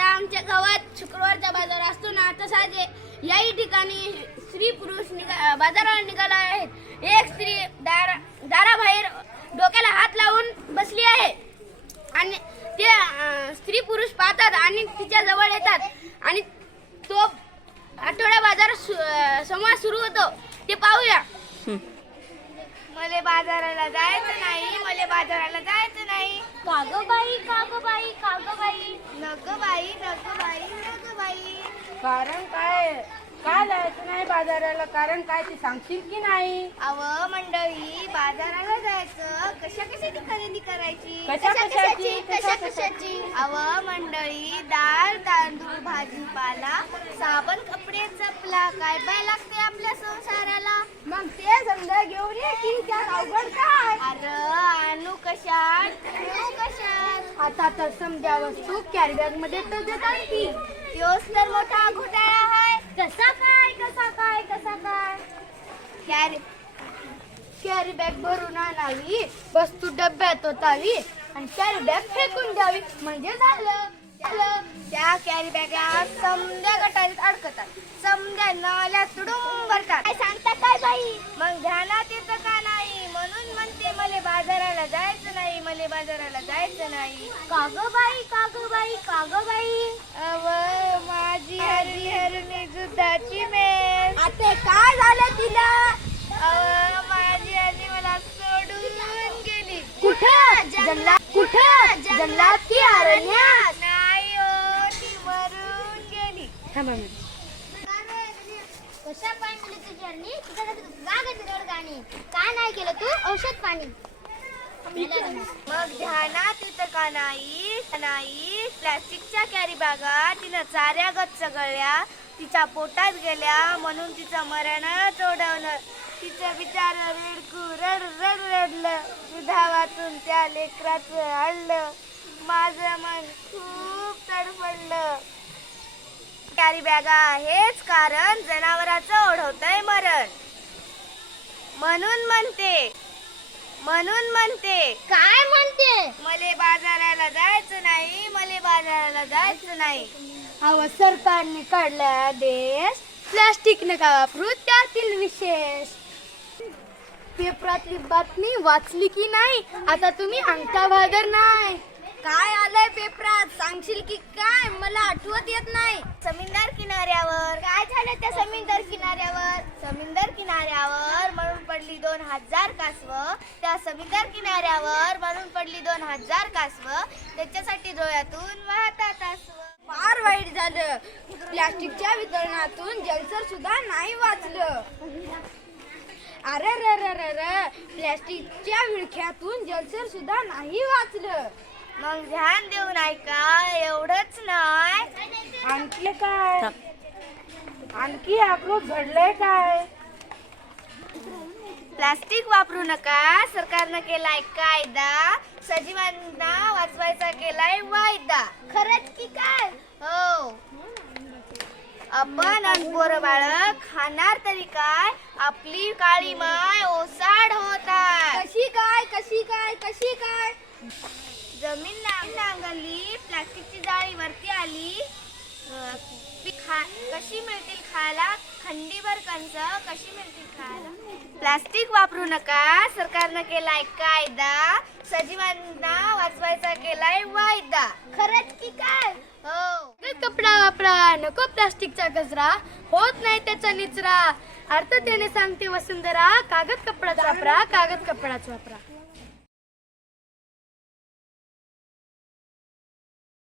आमच्या गावात शुक्रवारचा बाजार असतो ना तसाच याही ठिकाणी स्त्री पुरुष निघा बाजाराला निघाला आहेत एक स्त्री दारा दाराबाहेर डोक्याला हात लावून बसली आहे. आणि ते स्त्री पुरुष पाहतात आणि तिच्या जवळ येतात. आणि तो आठवडा बाजार सु- अं, संवाद सुरू होतो. ते पाहूया. मले बाजाराला जायचं नाही मले बाजाराला जायचं नाही. कागबाई कागबाई कागबाई. नगबाई नगबाई नगबाई कारण काय? काय जायचं नाही बाजाराला? कारण काय ते सांगशील की नाही? अव मंडळी बाजाराला जायचं. कशा कशाची खरेदी करायची? कशा कशाची? कशा कशाची? अव मंडळी डाळ तांदूळ भाजीपाला साबण कपडे चपला. काय बाय लागते आपल्या संसाराला? मग ते समजा घेऊन ये की त्यात अवघड काय? अरे आणू कशात? घेऊ कशात? आता तर समजा वस्तू कॅरी बॅगमध्ये तर देतात की. तोच तर मोठा घोटाळा आहे. कसा काय कसा काय कसा काय? कॅरी कॅरी बॅग भरून आणावी वस्तू डब्यात ओतावी आणि कॅरी बॅग फेकून द्यावी. म्हणजे झालं. त्या कॅरी बॅगा समद्या गटारीत अडकतात समद्या नाल्या तुडून भरतात काय सांगता काय बाई मग ध्यानात येतं का नाही म्हणून म्हणते मले बाजाराला जायचं नाही मले बाजाराला जायचं नाही काग बाई काग बाई काग बाई अव माझी हरी हरणी दुधाची मेल आता काय झालं तिला अव माझी आजी मला सोडून गेली कुठं? जंगलात कुठं? जंगलात की अरण्यात? गेली कशा पाय मुली तुझी गागत गाणी. काय नाही केलं तू? औषध पाणी. मग ध्यानात येतं का नाही? नाही. प्लॅस्टिकच्या कॅरी बॅगा तिनं चाऱ्या गत चगळल्या तिच्या पोटात गेल्या म्हणून तिचं मरणच ओढवलं तिचं बिचार रेडकू रड रड रडलं. दुधा वाचून त्या लेकराचं हळलं माझं मन खूप तडफडलं. कॅरी बॅगा हेच कारण जनावराचं ओढवतंय मरण. म्हणून म्हणते म्हणून म्हणते काय म्हणते? मले बाजाराला जायचं नाही मले बाजाराला जायचं नाही. अहो सरकारने काढला आदेश प्लास्टिक नका वापरू? त्यातील विशेष. पेपरातली बातमी वाचली की नाही? आता तुम्ही अंगठा बाजार नाही. काय आलंय पेपरात? सांगशील की काय? मला आठवत येत नाही. समुद्र किनाऱ्यावर. काय झालं त्या समुद्र किनाऱ्यावर? समुद्र किनाऱ्यावर मरून पडली दोन हजार कासव. त्या समुद्र किनाऱ्यावर मरून पडली दोन हजार कासव. त्याच्यासाठी डोळ्यातून वाहतात फार वाईट झालं. प्लास्टिकच्या वितरणातून जलचर सुद्धा नाही वाचलं. अरे र र र र प्लास्टिकच्या विळख्यातून जलचर सुद्धा नाही वाचलं. मग ध्यान देऊन ऐका एवढंच नाही. आणखी काय? आणखी आक्रोश घडलंय काय? प्लास्टिक वापरू नका. सरकारनं केलाय कायदा. सजीवांना वाचवायचा केलाय वायदा. खरंच की काय? हो. आपण अनपोर बाळक खाणार तरी काय? आपली काळी माय ओसाड होत आहे. कशी काय? कशी काय? कशी काय? जमीन नांग- नांगरली प्लास्टिकची जाळी वरती आली. ती खा कशी मिळतील खायला? खंडीभर कंच कशी मिळतील खायला? प्लास्टिक वापरू नका. सरकारनं केलाय कायदा. सजीवांना वाचवायचा केलाय वायदा. खरंच की काय? हो. कपडा वापरा. नको प्लास्टिकचा कचरा होत नाही त्याचा निचरा. अर्थ त्याने सांगते वसुंधरा. कागद कपडाच वापरा. कागद कपडाच वापरा.